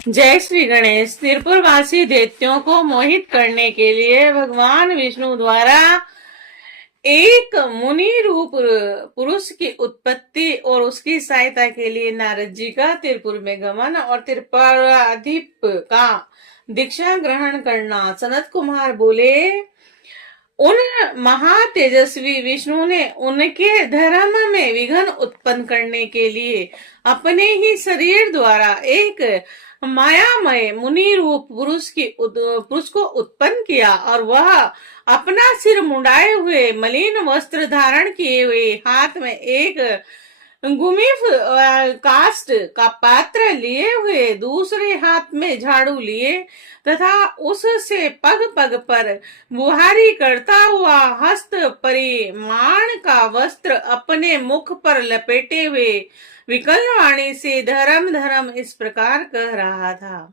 जय श्री गणेश। त्रिपुरवासी दैत्यों को मोहित करने के लिए भगवान विष्णु द्वारा एक मुनि रूप पुरुष की उत्पत्ति और उसकी सहायता के लिए नारद जी का त्रिपुर में गमन और त्रिपुराधिप का दीक्षा ग्रहण करना। सनत कुमार बोले, उन महातेजस्वी विष्णु ने उनके धर्म में विघ्न उत्पन्न करने के लिए अपने ही शरीर द्वारा एक मायामय मुनि रूप पुरुष को उत्पन्न किया और वह अपना सिर मुंडाए हुए मलिन वस्त्र धारण किए हुए हाथ में एक गुमीफ कास्ट का पात्र लिए हुए दूसरे हाथ में झाड़ू लिए तथा उससे पग पग पर बुहारी करता हुआ हस्त परिमाण का वस्त्र अपने मुख पर लपेटे हुए विकल वाणी से धर्म धर्म इस प्रकार कह रहा था।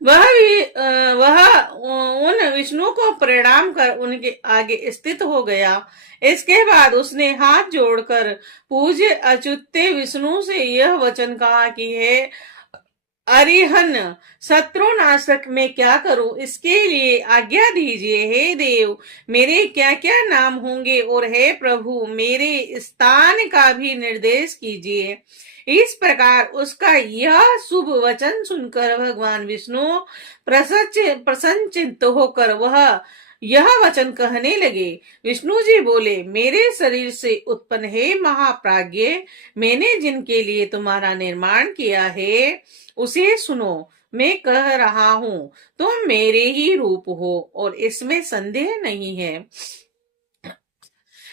वह उन विष्णु को प्रणाम कर उनके आगे स्थित हो गया। इसके बाद उसने हाथ जोड़कर पूज्य अच्युत विष्णु से यह वचन कहा कि हे अरिहन, शत्रुनाशक मैं क्या करूं, इसके लिए आज्ञा दीजिए। हे देव, मेरे क्या क्या नाम होंगे और हे प्रभु, मेरे स्थान का भी निर्देश कीजिए। इस प्रकार उसका यह शुभ वचन सुनकर भगवान विष्णु प्रसन्नचित्त होकर वह यह वचन कहने लगे। विष्णु जी बोले, मेरे शरीर से उत्पन्न हे महाप्राज्ञ, मैंने जिनके लिए तुम्हारा निर्माण किया है उसे सुनो। मैं कह रहा हूं, तुम मेरे ही रूप हो और इसमें संदेह नहीं है।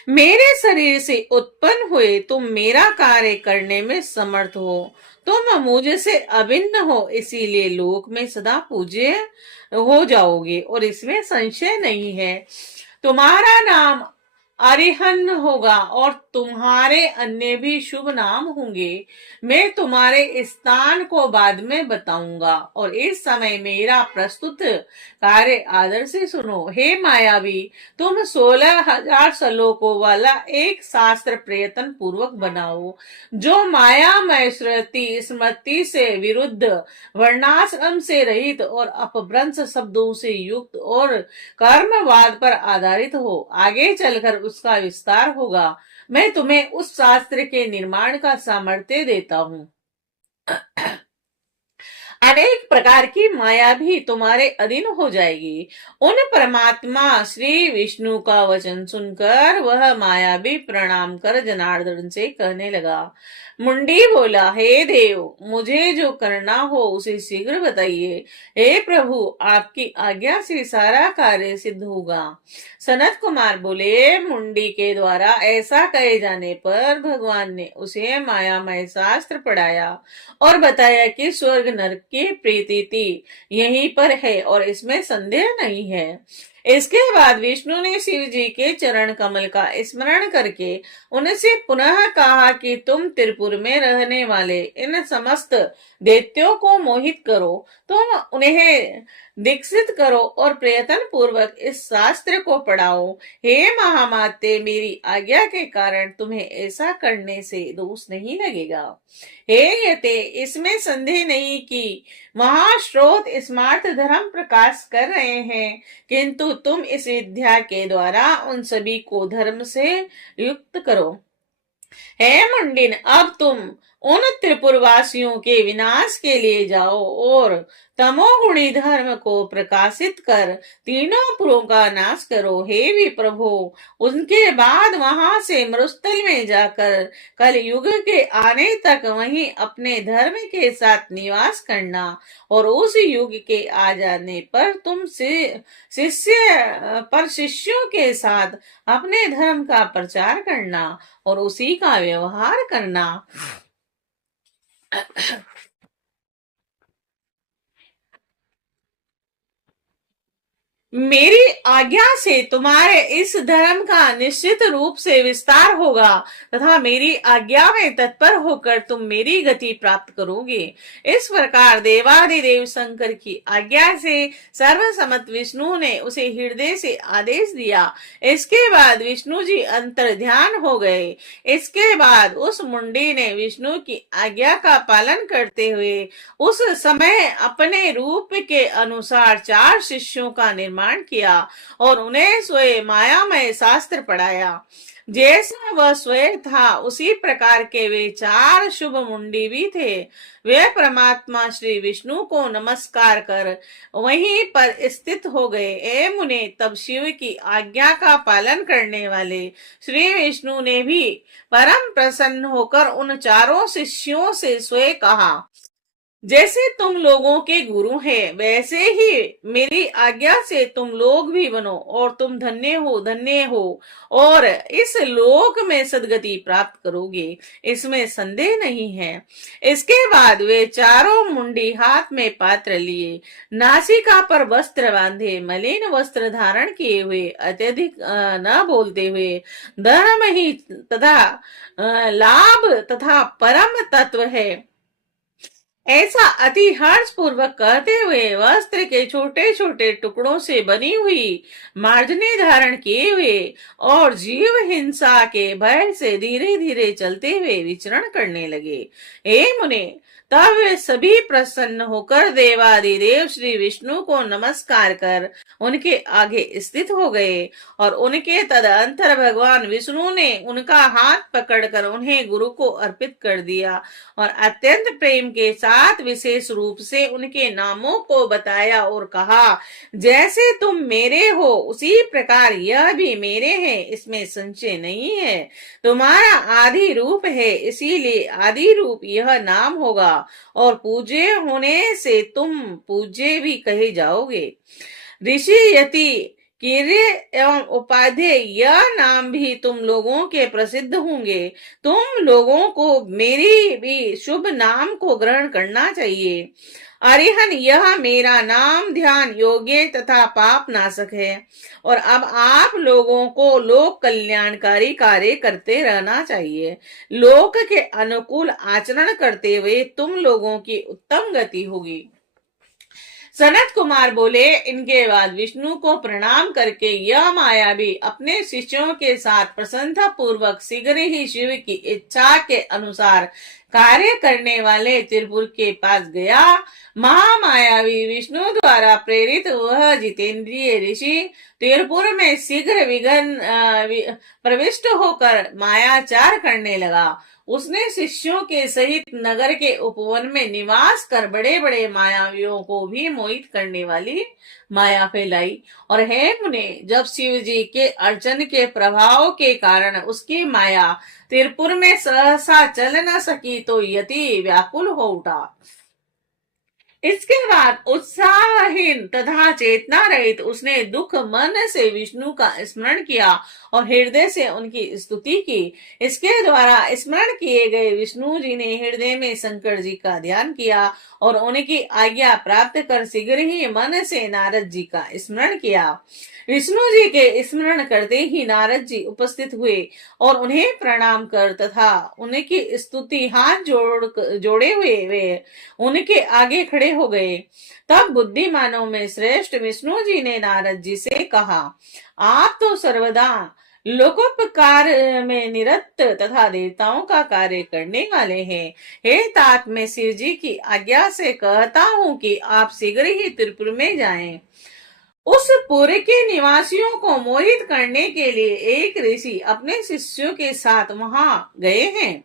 मेरे शरीर से उत्पन्न हुए तुम मेरा कार्य करने में समर्थ हो। तुम मुझसे अभिन्न हो, इसीलिए लोक में सदा पूज्य हो जाओगे और इसमें संशय नहीं है। तुम्हारा नाम अरिहन होगा और तुम्हारे अन्य भी शुभ नाम होंगे। मैं तुम्हारे स्थान को बाद में बताऊंगा और इस समय मेरा प्रस्तुत कार्य आदर से सुनो। हे मायावी, तुम 16,000 श्लोकों वाला एक शास्त्र प्रयत्न पूर्वक बनाओ जो मायामय स्मृति से विरुद्ध, वर्णाश्रम से रहित और अपभ्रंश शब्दों से युक्त और कर्मवाद पर आधारित हो। आगे चलकर उसका विस्तार होगा। मैं तुम्हें उस शास्त्र के निर्माण का सामर्थ्य देता हूं। अनेक प्रकार की माया भी तुम्हारे अधीन हो जाएगी। उन परमात्मा श्री विष्णु का वचन सुनकर वह माया भी प्रणाम कर जनार्दन से कहने लगा। मुंडी बोला, हे देव, मुझे जो करना हो उसे शीघ्र बताइए। हे प्रभु, आपकी आज्ञा से सारा कार्य सिद्ध होगा। सनत कुमार बोले, मुंडी के द्वारा ऐसा कहे जाने पर भगवान ने उसे मायामय शास्त्र पढ़ाया और बताया कि स्वर्ग नरक की प्रीति यहीं पर है और इसमें संदेह नहीं है। इसके बाद विष्णु ने शिव जी के चरण कमल का स्मरण करके उनसे पुनः कहा कि तुम त्रिपुर में रहने वाले इन समस्त दैत्यों को मोहित करो, तुम उन्हें दीक्षित करो और प्रयत्न पूर्वक इस शास्त्र को पढ़ाओ। हे महामाते, मेरी आज्ञा के कारण तुम्हें ऐसा करने से दोष नहीं लगेगा। हे यते, इसमें संदेह नहीं कि महाश्रोत स्मार्त धर्म प्रकाश कर रहे हैं, किंतु तुम इस विद्या के द्वारा उन सभी को धर्म से युक्त करो। हे मुंडिन, अब तुम उन त्रिपुरवासियों के विनाश के लिए जाओ और तमोगुणी धर्म को प्रकाशित कर तीनों पुरों का नाश करो। हे भी प्रभु, उनके बाद वहां से मरुस्थल में जाकर कल युग के आने तक वहीं अपने धर्म के साथ निवास करना और उस युग के आ जाने पर तुम शिष्यों के साथ अपने धर्म का प्रचार करना और उसी का व्यवहार करना। मेरी आज्ञा से तुम्हारे इस धर्म का निश्चित रूप से विस्तार होगा तथा मेरी आज्ञा में तत्पर होकर तुम मेरी गति प्राप्त करोगे। इस प्रकार देवादिदेव शंकर की आज्ञा से सर्वसम्मत विष्णु ने उसे हृदय से आदेश दिया। इसके बाद विष्णु जी अंतर ध्यान हो गए। इसके बाद उस मुंडी ने विष्णु की आज्ञा का पालन करते हुए उस समय अपने रूप के अनुसार 4 शिष्यों का निर्माण किया और उन्हें स्वयं मायामय शास्त्र पढ़ाया। जैसा वह स्वयं था उसी प्रकार के वे 4 शुभ मुंडी भी थे। वे परमात्मा श्री विष्णु को नमस्कार कर वहीं पर स्थित हो गए। ए मुने, तब शिव की आज्ञा का पालन करने वाले श्री विष्णु ने भी परम प्रसन्न होकर उन 4 शिष्यों से स्वयं कहा, जैसे तुम लोगों के गुरु हैं वैसे ही मेरी आज्ञा से तुम लोग भी बनो और तुम धन्य हो और इस लोक में सदगति प्राप्त करोगे, इसमें संदेह नहीं है। इसके बाद वे 4 मुंडी हाथ में पात्र लिए, नासिका पर वस्त्र बांधे, मलिन वस्त्र धारण किए हुए, अत्यधिक न बोलते हुए, धर्म ही तथा लाभ तथा परम तत्व है ऐसा अति हर्ष पूर्वक कहते हुए वस्त्र के छोटे छोटे टुकड़ों से बनी हुई मार्जनी धारण किए हुए और जीव हिंसा के भय से धीरे धीरे चलते हुए विचरण करने लगे। हे मुने, तब वे सभी प्रसन्न होकर देवादिदेव श्री विष्णु को नमस्कार कर उनके आगे स्थित हो गए और उनके तदंतर भगवान विष्णु ने उनका हाथ पकड़कर उन्हें गुरु को अर्पित कर दिया और अत्यंत प्रेम के साथ विशेष रूप से उनके नामों को बताया और कहा, जैसे तुम मेरे हो उसी प्रकार यह भी मेरे हैं, इसमें संशय नहीं है। तुम्हारा आदि रूप है, इसीलिए आदि रूप यह नाम होगा और पूज्य होने से तुम पूज्य भी कहे जाओगे। ऋषि यति कीर्य एवं उपाध्याय यह नाम भी तुम लोगों के प्रसिद्ध होंगे। तुम लोगों को मेरी भी शुभ नाम को ग्रहण करना चाहिए। अरिहन, यह मेरा नाम ध्यान योग्य तथा पाप नाशक है और अब आप लोगों को लोक कल्याणकारी कार्य करते रहना चाहिए। लोक के अनुकूल आचरण करते हुए तुम लोगों की उत्तम गति होगी। सनत कुमार बोले, इनके बाद विष्णु को प्रणाम करके यह मायावी अपने शिष्यों के साथ प्रसन्नता पूर्वक शीघ्र ही शिव की इच्छा के अनुसार कार्य करने वाले त्रिपुर के पास गया। महामायावी विष्णु द्वारा प्रेरित वह जितेंद्रिय ऋषि त्रिपुर में शीघ्र प्रविष्ट होकर मायाचार करने लगा। उसने शिष्यों के सहित नगर के उपवन में निवास कर बड़े बड़े मायावियों को भी मोहित करने वाली माया फैलाई। और हे मुने, जब शिव जी के अर्चन के प्रभाव के कारण उसकी माया त्रिपुर में सहसा चल न सकी तो यति व्याकुल हो उठा। इसके बाद उत्साहहीन तथा चेतना रहित उसने दुख मन से विष्णु का स्मरण किया और हृदय से उनकी स्तुति की। इसके द्वारा स्मरण किए गए विष्णु जी ने हृदय में शंकर जी का ध्यान किया और उनकी आज्ञा प्राप्त कर शीघ्र ही मन से नारद जी का स्मरण किया। विष्णु जी के स्मरण करते ही नारद जी उपस्थित हुए और उन्हें प्रणाम कर तथा उनकी स्तुति हाथ जोड़े हुए वे उनके आगे खड़े हो गए। तब बुद्धिमानों में श्रेष्ठ विष्णु जी ने नारद जी से कहा, आप तो सर्वदा लोकोपकार में निरत तथा देवताओं का कार्य करने वाले हैं। हे तात, मैं शिव जी की आज्ञा से कहता हूँ कि आप शीघ्र ही त्रिपुर में जाएं। उस पुर के निवासियों को मोहित करने के लिए एक ऋषि अपने शिष्यों के साथ वहां गए हैं।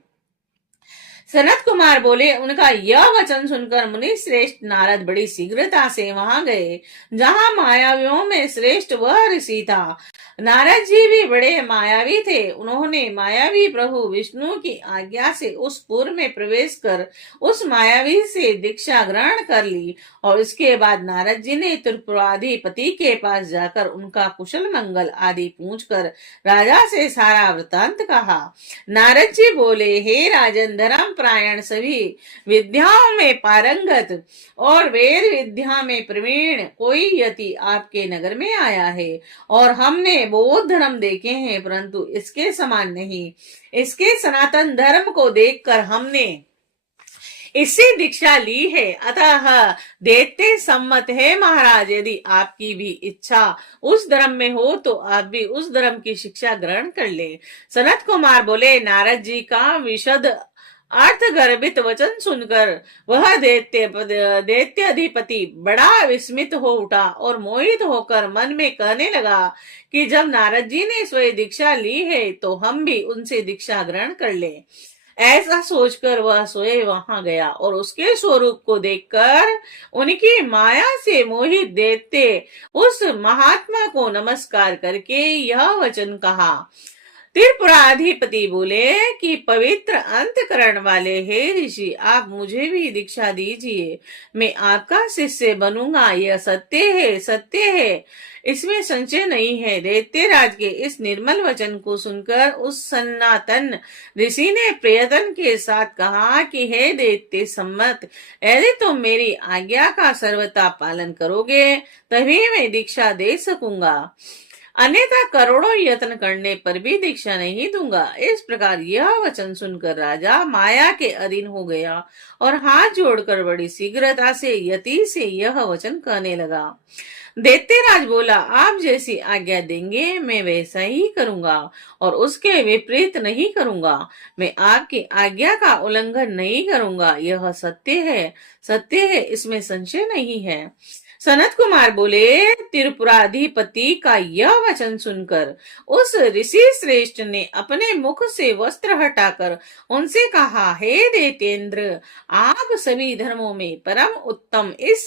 सनत कुमार बोले, उनका यह वचन सुनकर मुनि श्रेष्ठ नारद बड़ी शीघ्रता से वहां गए जहां मायावियों में श्रेष्ठ वह ऋषि था। नारद जी भी बड़े मायावी थे। उन्होंने मायावी प्रभु विष्णु की आज्ञा से उस पुर में प्रवेश कर उस मायावी से दीक्षा ग्रहण कर ली और इसके बाद नारद जी ने त्रिपुराधिपति के पास जाकर उनका कुशल मंगल आदि पूछकर राजा से सारा वृतांत कहा। नारद जी बोले, हे राजन, धर्म प्रायण सभी विद्याओं में पारंगत और वेद विद्या में प्रवीण कोई यति आपके नगर में आया है और हमने बौद्ध धर्म देखे हैं, परंतु इसके समान नहीं। इसके सनातन धर्म को देखकर हमने इससे दीक्षा ली है, अतः देते सम्मत है महाराज। यदि आपकी भी इच्छा उस धर्म में हो तो आप भी उस धर्म की शिक्षा ग्रहण कर ले। सनत कुमार बोले, नारद जी का विशद अर्थ गर्भित वचन सुनकर वह दैत्य अधिपति बड़ा विस्मित हो उठा और मोहित होकर मन में कहने लगा कि जब नारद जी ने स्वयं दीक्षा ली है तो हम भी उनसे दीक्षा ग्रहण कर ले। ऐसा सोचकर वह स्वयं वहां गया और उसके स्वरूप को देखकर उनकी माया से मोहित दैत्य उस महात्मा को नमस्कार करके यह वचन कहा। त्रिपुराधिपति बोले कि पवित्र अंतकरण वाले हे ऋषि, आप मुझे भी दीक्षा दीजिए, मैं आपका शिष्य बनूंगा। यह सत्य है, सत्य है, इसमें संशय नहीं है। दैत्यराज के इस निर्मल वचन को सुनकर उस सनातन ऋषि ने प्रयत्न के साथ कहा कि हे दैत्य सम्मत, यदि तुम मेरी आज्ञा का सर्वथा पालन करोगे तभी मैं दीक्षा दे सकूंगा, अन्यथा करोड़ों यत्न करने पर भी दीक्षा नहीं दूंगा। इस प्रकार यह वचन सुनकर राजा माया के अधीन हो गया और हाथ जोड़कर बड़ी शीघ्रता से यति से यह वचन कहने लगा। दैत्यराज बोला, आप जैसी आज्ञा देंगे मैं वैसा ही करूंगा और उसके विपरीत नहीं करूंगा। मैं आपकी आज्ञा का उल्लंघन नहीं करूंगा। यह सत्य है, सत्य है, इसमें संशय नहीं है। सनत कुमार बोले, त्रिपुराधिपति का यह वचन सुनकर उस ऋषि श्रेष्ठ ने अपने मुख से वस्त्र हटाकर उनसे कहा, हे दैत्येंद्र, आप सभी धर्मों में परम उत्तम इस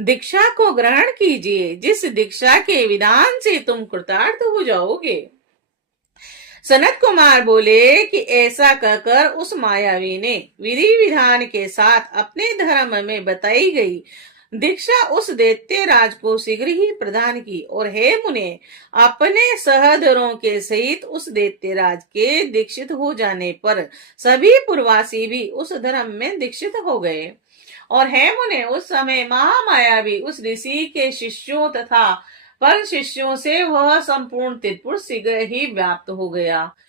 दीक्षा को ग्रहण कीजिए, जिस दीक्षा के विधान से तुम कृतार्थ हो जाओगे। सनत कुमार बोले कि ऐसा कहकर उस मायावी ने विधि विधान के साथ अपने धर्म में बताई गई दीक्षा उस दैत्य राज को शीघ्र ही प्रदान की और हे मुने, अपने सहदरों के सहित उस दैत्य राज के दीक्षित हो जाने पर सभी पूर्ववासी भी उस धर्म में दीक्षित हो गए। और हे मुने, उस समय महामायावी उस ऋषि के शिष्यों तथा पर शिष्यों से वह संपूर्ण त्रिपुर शीघ्र ही व्याप्त हो गया।